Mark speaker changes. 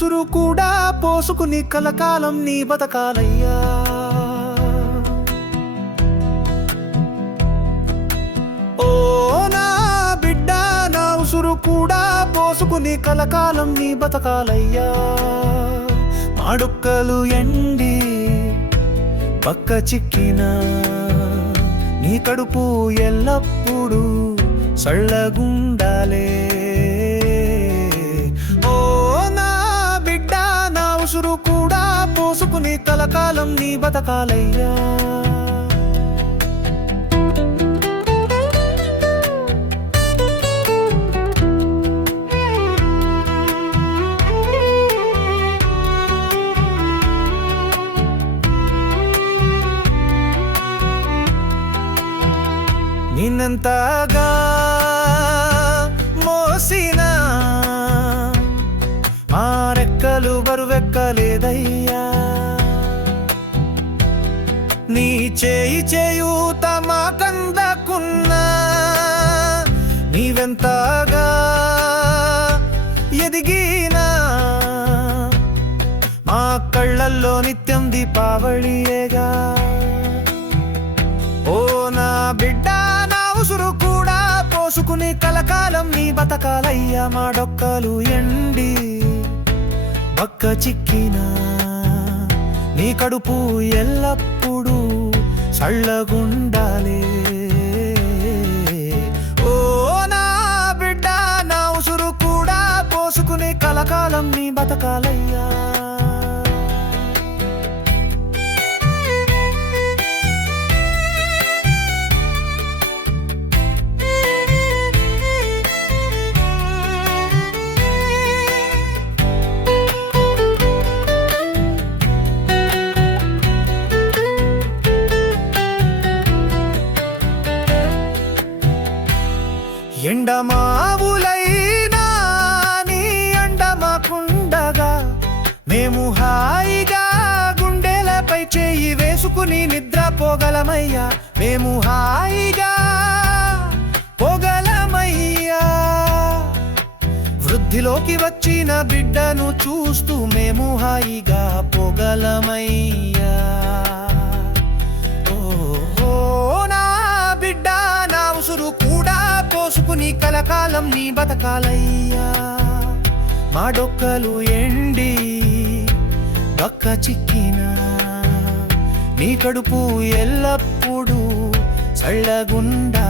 Speaker 1: ఉసురు కూడా పోసుకుని కలకాలం నీ బతకాలయ్యా. ఓ నా బిడ్డ నా ఉసురు కూడా పోసుకుని కలకాలం నీ బతకాలయ్యా. మాడుక్కలు ఎండి పక్క చిక్కిన నీ కడుపు ఎల్లప్పుడూ సళ్ళగుండాలే. పరశురు కూడా పోసుకుని కలకాలం నీ బతకాలయ్యా. నిన్నంతగా ఆ రెక్కలు బరువెక్కలేదయ్యా. నీ చేయి చేయూత మాకందకున్నా నీవెంతగా ఎదిగినా. మా కళ్ళల్లో నిత్యం దీపావళియేగా. ఓ నా బిడ్డ నా ఉసురు కూడా పోసుకుని కలకాలం నీ బతకాలయ్యా మా డొక్కలు ఎండి. పక్క చిక్కినా నీ కడుపు ఎల్లప్పుడూ సళ్ళగుండాలే. ఓ నా బిడ్డ నా ఉసురు కూడా పోసుకునే కలకాలం నీ బతకాలయ్యా. ఎండమావులైనా నీ అండమాకుండగా మేము హాయిగా గుండెలపై చేయి వేసుకుని నిద్రపోగలమయ్యా మేము హాయిగా పోగలమయ్యా. వృద్ధిలోకి వచ్చిన బిడ్డను చూస్తూ మేము హాయిగా పోగలమయ్యా. కలకాలం నీ బతకాలయ్యా. మా డొక్కలు ఎండి బక్క చిక్కిన. నీ కడుపు ఎల్లప్పుడూ చల్లగుండా.